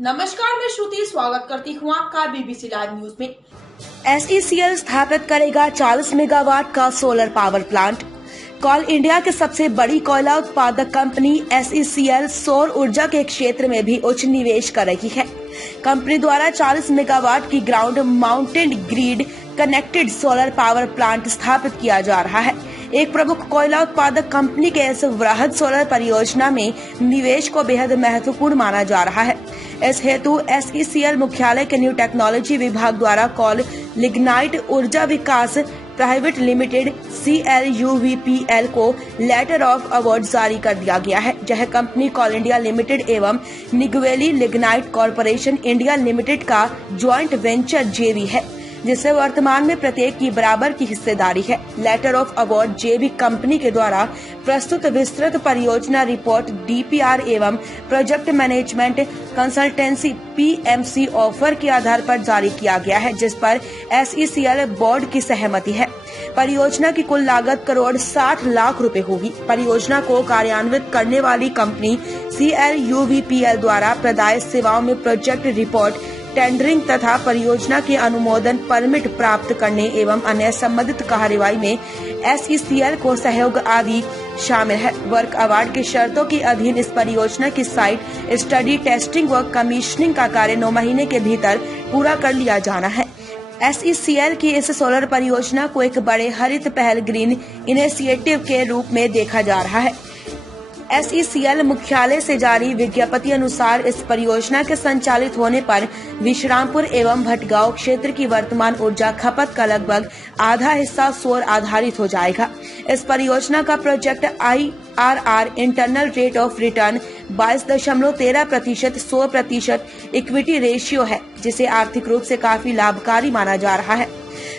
नमस्कार, मैं श्रुति स्वागत करती हूँ आपका बीबीसी लाइव न्यूज में। SECL स्थापित करेगा 40 मेगावाट का सोलर पावर प्लांट। कोल इंडिया की सबसे बड़ी कोयला उत्पादक कंपनी SECL सौर ऊर्जा के क्षेत्र में भी उच्च निवेश कर रही है। कंपनी द्वारा 40 मेगावाट की ground mounted grid connected solar power plant स्थापित किया जा रहा है। एक प्रमुख कोयला उत्पादक कंपनी के इस वृहद सोलर परियोजना में निवेश को बेहद महत्वपूर्ण माना जा रहा है। इस हेतु SECL मुख्यालय के न्यू टेक्नोलॉजी विभाग द्वारा कोल लिग्नाइट ऊर्जा विकास प्राइवेट लिमिटेड CLUVPL को लेटर ऑफ अवार्ड जारी कर दिया गया है। यह कंपनी कोल इंडिया लिमिटेड एवं निगवेली लिग्नाइट कॉरपोरेशन इंडिया लिमिटेड का ज्वाइंट वेंचर JV है, जिससे वर्तमान में प्रत्येक की बराबर की हिस्सेदारी है। Letter of award JV company के द्वारा प्रस्तुत विस्तृत परियोजना रिपोर्ट DPR एवं project management consultancy PMC offer के आधार पर जारी किया गया है, जिस पर SECL बोर्ड की सहमति है। परियोजना की कुल लागत करोड़ 60 लाख रुपए होगी। परियोजना को कार्यान्वित करने वाली कंपनी CLUVPL द्वारा प्रदाय सेवाओं में प्रोजेक्ट रिपोर्ट, टेंडरिंग तथा परियोजना के अनुमोदन, परमिट प्राप्त करने एवं अन्य संबंधित कार्यवाही में SECL को सहयोग आदि शामिल है। वर्क अवार्ड की शर्तों के अधीन इस परियोजना की साइट स्टडी, टेस्टिंग व कमीशनिंग का कार्य 9 महीने के भीतर पूरा कर लिया जाना है। SECL की इस सोलर परियोजना को एक बड़े हरित पहल ग्रीन इनिशिएटिव के रूप में देखा जा रहा है। SECL मुख्यालय से जारी विज्ञप्ति अनुसार इस परियोजना के संचालित होने पर विश्रामपुर एवं भटगांव क्षेत्र की वर्तमान ऊर्जा खपत का लगभग आधा हिस्सा सौर आधारित हो जाएगा। इस परियोजना का project IRR internal rate of return 22.13%, 100% equity ratio है, जिसे आर्थिक रूप से काफी लाभकारी माना जा रहा है।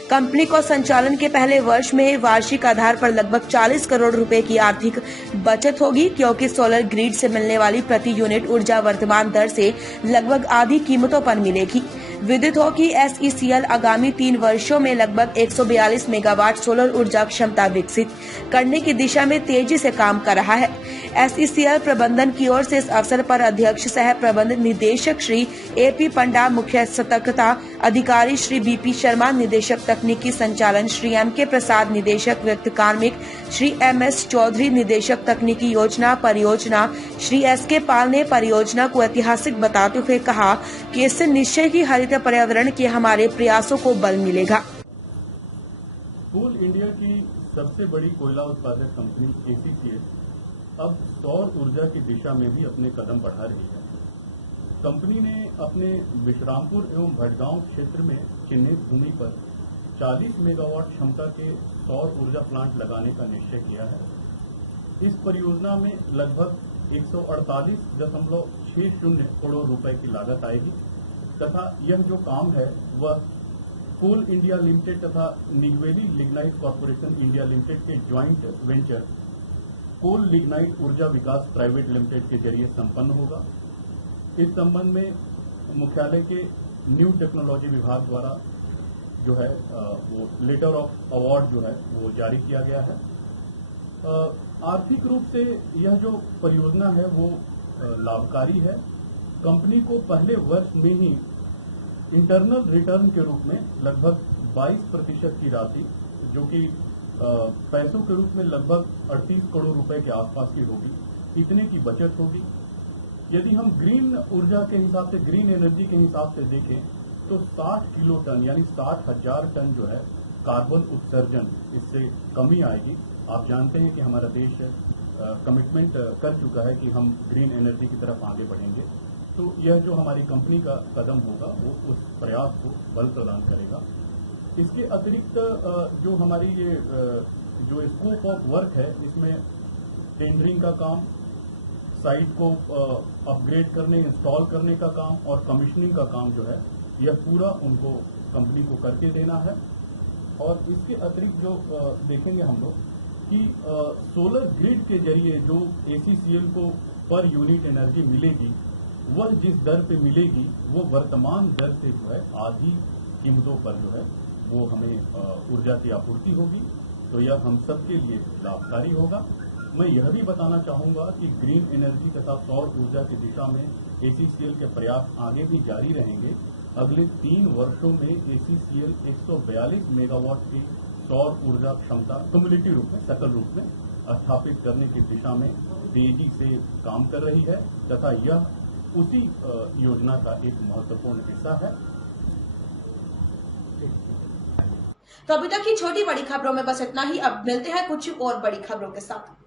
कंपनी को संचालन के पहले वर्ष में वार्षिक आधार पर लगभग 40 करोड़ रुपए की आर्थिक बचत होगी, क्योंकि सोलर ग्रिड से मिलने वाली प्रति यूनिट ऊर्जा वर्तमान दर से लगभग आधी कीमतों पर मिलेगी। विदित हो कि SECL आगामी 3 वर्षों में लगभग 142 मेगावाट सोलर ऊर्जा क्षमता विकसित करने की दिशा में तेजी से काम कर रहा है। SECL प्रबंधन की ओर से इस अवसर पर अध्यक्ष सह प्रबंध निदेशक श्री AP पंडा, मुख्य सतर्कता अधिकारी श्री BP शर्मा, निदेशक तकनीकी संचालन श्री MK प्रसाद, निदेशक वित्त कार्मिक श्री MS चौधरी, निदेशक तकनीकी योजना परियोजना श्री SK पाल ने परियोजना को ऐतिहासिक बताते हुए कहा कि इससे निश्चय ही हरित पर्यावरण के हमारे प्रयासों को बल मिलेगा। कोल इंडिया की सबसे बड़ी कोयला उत्पादक कंपनी SECL अब सौर ऊर्जा की दिशा में भी अपने कदम बढ़ा रही है। कंपनी ने अपने विश्रामपुर एवं भटगांव क्षेत्र में चिन्हित भूमि पर 40 मेगावाट क्षमता के सौर ऊर्जा प्लांट लगाने का निश्चय किया है। इस परियोजना में लगभग 148.60 करोड़ रुपए की लागत आएगी तथा यह जो काम है वह कोल इंडिया लिमिटेड तथा निगवेली लिग्नाइट कॉरपोरेशन इंडिया लिमिटेड के ज्वाइंट वेंचर कोल लिग्नाइट ऊर्जा विकास प्राइवेट लिमिटेड के जरिए संपन्न होगा। इस संबंध में मुख्यालय के न्यू टेक्नोलॉजी विभाग द्वारा जो है वो लेटर ऑफ अवार्ड जो है वो जारी किया गया है। आर्थिक रूप से यह जो परियोजना है वो लाभकारी है। कंपनी को पहले वर्ष में ही इंटरनल रिटर्न के रूप में लगभग 22% की राशि, जो कि पैसों के रूप में लगभग 38 करोड़ रुपए के आसपास की होगी, इतने की बचत होगी। यदि हम ग्रीन ऊर्जा के हिसाब से, ग्रीन एनर्जी के हिसाब से देखें तो 60 किलो टन यानी 60,000 टन जो है कार्बन उत्सर्जन, इससे कमी आएगी। आप जानते हैं कि हमारा देश कमिटमेंट कर चुका है कि हम ग्रीन एनर्जी की तरफ आगे बढ़ेंगे, तो यह जो हमारी कंपनी का कदम होगा वो उस प्रयास को बल प्रदान करेगा। इसके अतिरिक्त जो हमारी ये जो स्कोप ऑफ वर्क है, इसमें टेंडरिंग का काम, साइट को अपग्रेड करने, इंस्टॉल करने का काम और कमीशनिंग का काम जो है यह पूरा उनको कंपनी को करके देना है। और इसके अतिरिक्त जो देखेंगे हम लोग कि सोलर ग्रिड के जरिए जो SECL को पर यूनिट एनर्जी मिलेगी, वह जिस दर पे मिलेगी वो वर्तमान दर से जो है आधी कीमतों पर जो है वो हमें ऊर्जा की आपूर्ति होगी, तो यह हम सबके लिए लाभकारी होगा। मैं यह भी बताना चाहूंगा कि ग्रीन एनर्जी तथा सौर ऊर्जा की दिशा में ACCL के प्रयास आगे भी जारी रहेंगे। अगले 3 वर्षों में ACCL 142 मेगावाट की सौर ऊर्जा क्षमता कम्युनिटी रूप में, सकल रूप में स्थापित करने की दिशा में तेजी से काम कर रही है तथा यह उसी योजना का एक महत्वपूर्ण हिस्सा है। तो अभी तक की छोटी बड़ी खबरों में बस इतना ही। अब मिलते हैं कुछ और बड़ी खबरों के साथ।